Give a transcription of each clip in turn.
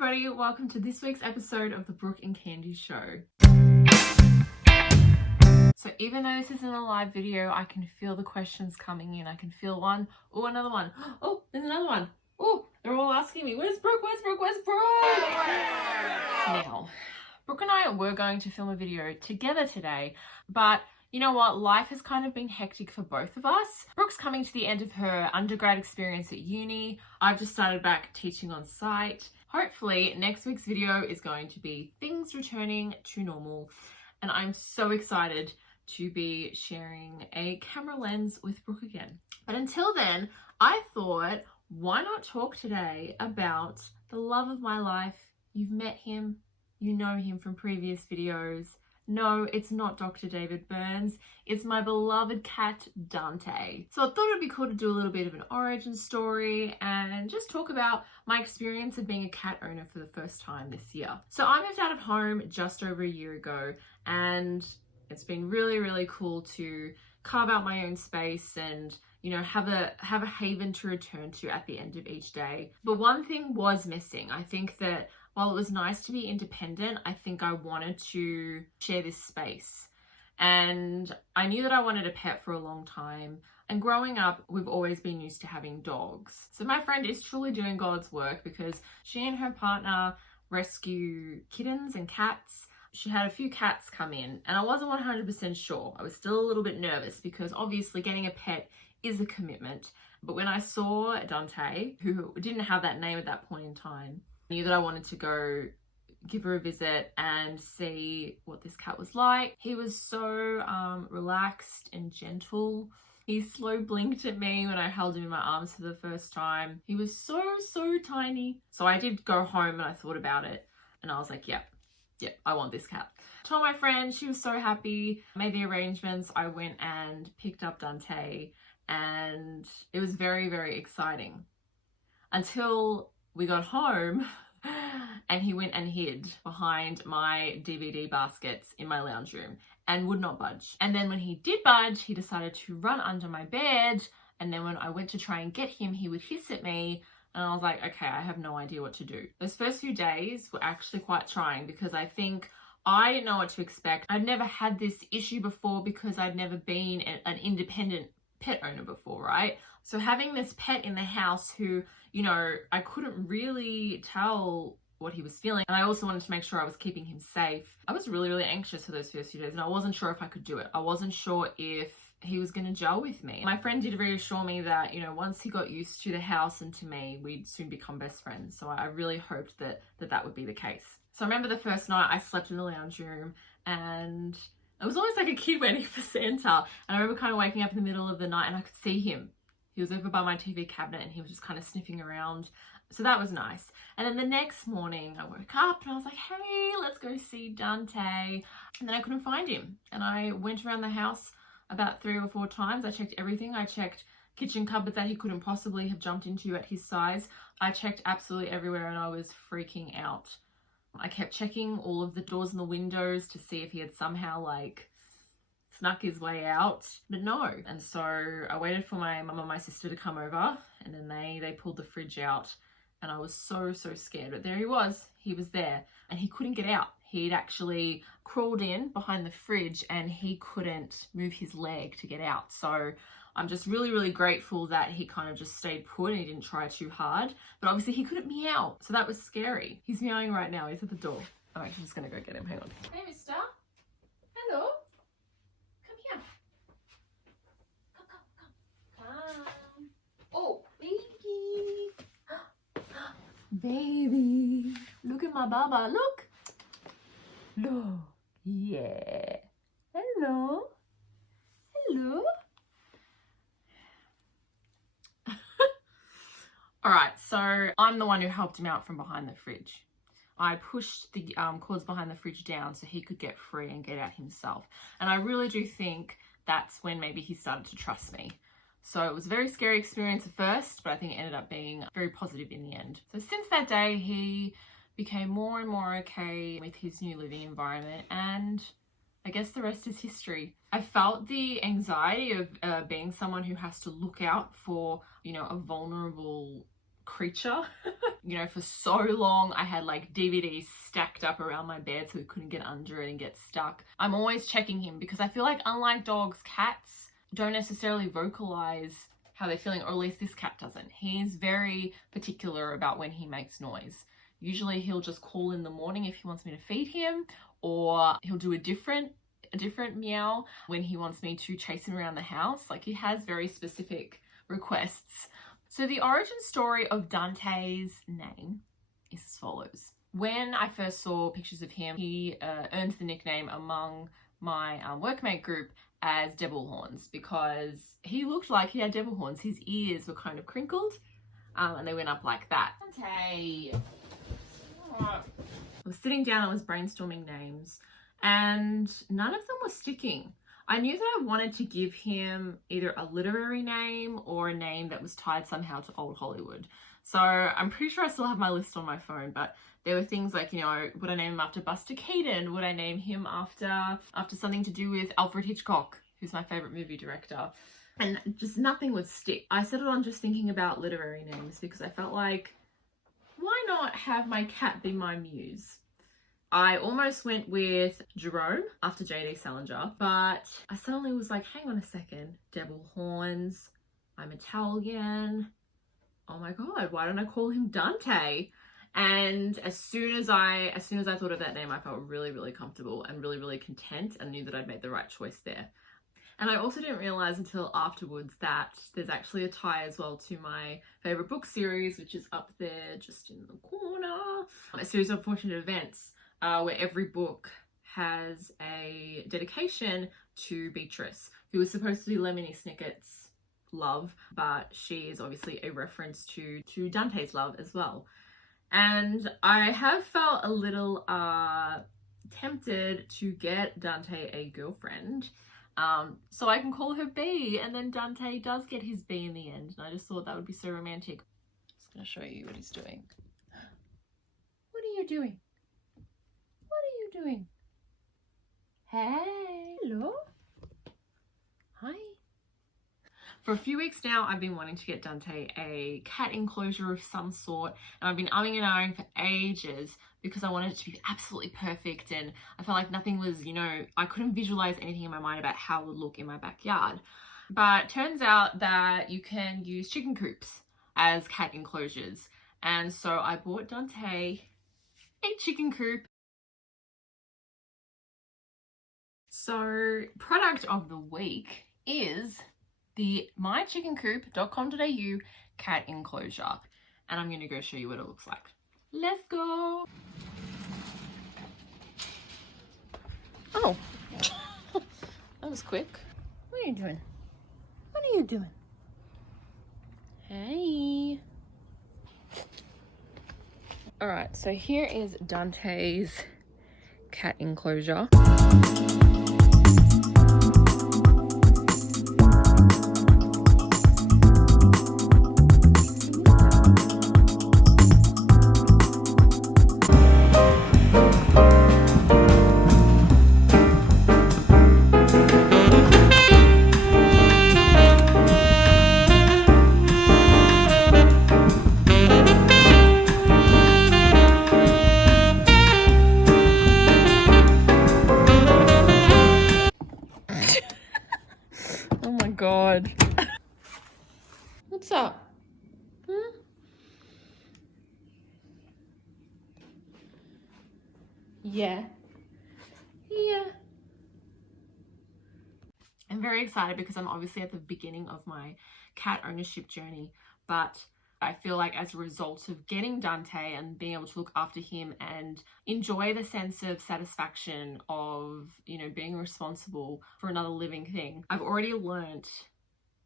everybody, welcome to this week's episode of the Brooke and Candy Show. So even though this isn't a live video, I can feel the questions coming in. I can feel one. Oh, another one. Oh, there's another one. Oh, they're all asking me, where's Brooke, where's Brooke, where's Brooke? Now, Brooke and I were going to film a video together today, but you know what? Life has kind of been hectic for both of us. Brooke's coming to the end of her undergrad experience at uni. I've just started back teaching on site. Hopefully, next week's video is going to be things returning to normal. And I'm so excited to be sharing a camera lens with Brooke again. But until then, I thought, why not talk today about the love of my life? You've met him, you know him from previous videos. No, it's not Dr. David Burns. It's my beloved cat, Dante. So I thought it'd be cool to do a little bit of an origin story and just talk about my experience of being a cat owner for the first time this year. So I moved out of home just over a year ago, and it's been really, really cool to carve out my own space and, you know, have a haven to return to at the end of each day. But one thing was missing. I think that while it was nice to be independent, I think I wanted to share this space. And I knew that I wanted a pet for a long time. And growing up, we've always been used to having dogs. So my friend is truly doing God's work because she and her partner rescue kittens and cats. She had a few cats come in and I wasn't 100% sure. I was still a little bit nervous because obviously getting a pet is a commitment. But when I saw Dante, who didn't have that name at that point in time, I knew that I wanted to go give her a visit and see what this cat was like. He was so relaxed and gentle. He slow blinked at me when I held him in my arms for the first time. He was so tiny. So I did go home and I thought about it and I was like, yep, I want this cat. Told my friend, she was so happy, made the arrangements. I went and picked up Dante and it was very, very exciting until we got home and he went and hid behind my DVD baskets in my lounge room and would not budge. And then when he did budge, he decided to run under my bed. And then when I went to try and get him, he would hiss at me. And I was like, okay, I have no idea what to do. Those first few days were actually quite trying because I think I didn't know what to expect. I'd never had this issue before because I'd never been an independent pet owner before, right? So having this pet in the house who, you know, I couldn't really tell what he was feeling. And I also wanted to make sure I was keeping him safe. I was really, really anxious for those first few days and I wasn't sure if I could do it. I wasn't sure if he was going to gel with me. My friend did reassure me that, you know, once he got used to the house and to me, we'd soon become best friends. So I really hoped that would be the case. So I remember the first night I slept in the lounge room and it was almost like a kid waiting for Santa. And I remember kind of waking up in the middle of the night and I could see him. He was over by my TV cabinet and he was just kind of sniffing around. So that was nice. And then the next morning I woke up and I was like, hey, let's go see Dante. And then I couldn't find him. And I went around the house about 3 or 4 times. I checked everything. I checked kitchen cupboards that he couldn't possibly have jumped into at his size. I checked absolutely everywhere and I was freaking out. I kept checking all of the doors and the windows to see if he had somehow like snuck his way out, but no. And so I waited for my mum and my sister to come over and then they pulled the fridge out and I was so scared. But there he was there and he couldn't get out. He'd actually crawled in behind the fridge and he couldn't move his leg to get out. So I'm just really, really grateful that he kind of just stayed put and he didn't try too hard. But obviously he couldn't meow. So that was scary. He's meowing right now. He's at the door. I'm actually just going to go get him. Hang on. Hey, mister. Hello. Come here. Come. Oh, baby. Baby. Look at my baba. Look. Look. Yeah. Hello. Hello. All right, so I'm the one who helped him out from behind the fridge. I pushed the cords behind the fridge down so he could get free and get out himself. And I really do think that's when maybe he started to trust me. So it was a very scary experience at first, but I think it ended up being very positive in the end. So since that day, he became more and more okay with his new living environment, and I guess the rest is history. I felt the anxiety of being someone who has to look out for, you know, a vulnerable creature. You know, for so long I had like DVDs stacked up around my bed so he couldn't get under it and get stuck. I'm always checking him because I feel like, unlike dogs, cats don't necessarily vocalize how they're feeling, or at least this cat doesn't. He's very particular about when he makes noise. Usually he'll just call in the morning if he wants me to feed him, or he'll do a different meow when he wants me to chase him around the house. Like, he has very specific requests. So the origin story of Dante's name is as follows. When I first saw pictures of him, he earned the nickname among my workmate group as devil horns, because he looked like he had devil horns. His ears were kind of crinkled and they went up like that. Dante. I was sitting down, I was brainstorming names, and none of them were sticking. I knew that I wanted to give him either a literary name or a name that was tied somehow to old Hollywood. So I'm pretty sure I still have my list on my phone, but there were things like, you know, would I name him after Buster Keaton? Would I name him after something to do with Alfred Hitchcock, who's my favorite movie director? And just nothing would stick. I settled on just thinking about literary names because I felt like, why not have my cat be my muse? I almost went with Jerome after J.D. Salinger, but I suddenly was like, hang on a second, devil horns, I'm Italian. Oh my God, why don't I call him Dante? And as soon as I thought of that name, I felt really, really comfortable and really, really content, and knew that I'd made the right choice there. And I also didn't realize until afterwards that there's actually a tie as well to my favorite book series, which is up there just in the corner. A series of unfortunate events where every book has a dedication to Beatrice, who is supposed to be Lemony Snicket's love, but she is obviously a reference to Dante's love as well. And I have felt a little tempted to get Dante a girlfriend, so I can call her B, and then Dante does get his B in the end. And I just thought that would be so romantic. I'm just going to show you what he's doing. What are you doing? What are you doing? Hey. Hello. Hi. For a few weeks now, I've been wanting to get Dante a cat enclosure of some sort, and I've been umming and ahhing for ages because I wanted it to be absolutely perfect, and I felt like nothing was, you know, I couldn't visualize anything in my mind about how it would look in my backyard. But it turns out that you can use chicken coops as cat enclosures, and so I bought Dante a chicken coop. So product of the week is the mychickencoop.com.au cat enclosure, and I'm going to go show you what it looks like. Let's go. Oh, that was quick. What are you doing? What are you doing? Hey. All right, so here is Dante's cat enclosure. Oh my God. What's up? Hmm? Yeah. Yeah. I'm very excited because I'm obviously at the beginning of my cat ownership journey, but I feel like as a result of getting Dante and being able to look after him and enjoy the sense of satisfaction of, you know, being responsible for another living thing, I've already learnt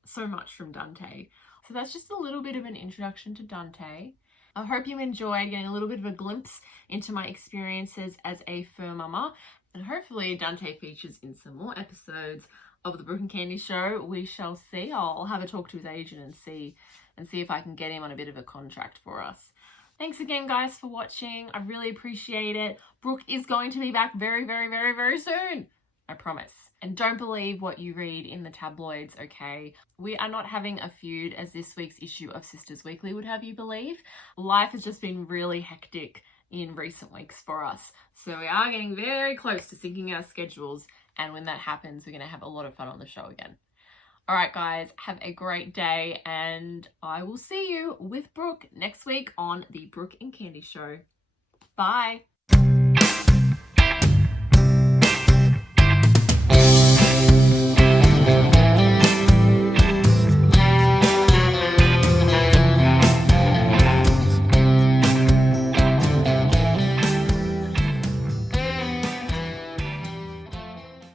so much from Dante. So that's just a little bit of an introduction to Dante. I hope you enjoyed getting a little bit of a glimpse into my experiences as a fur mama, and hopefully Dante features in some more episodes of the Brooke and Candy Show. We shall see. I'll have a talk to his agent and see if I can get him on a bit of a contract for us. Thanks again, guys, for watching. I really appreciate it. Brooke is going to be back very, very, very, very soon. I promise. And don't believe what you read in the tabloids, okay? We are not having a feud as this week's issue of Sisters Weekly would have you believe. Life has just been really hectic in recent weeks for us. So we are getting very close to syncing our schedules, and when that happens, we're going to have a lot of fun on the show again. All right, guys, have a great day, and I will see you with Brooke next week on the Brooke and Candy Show. Bye.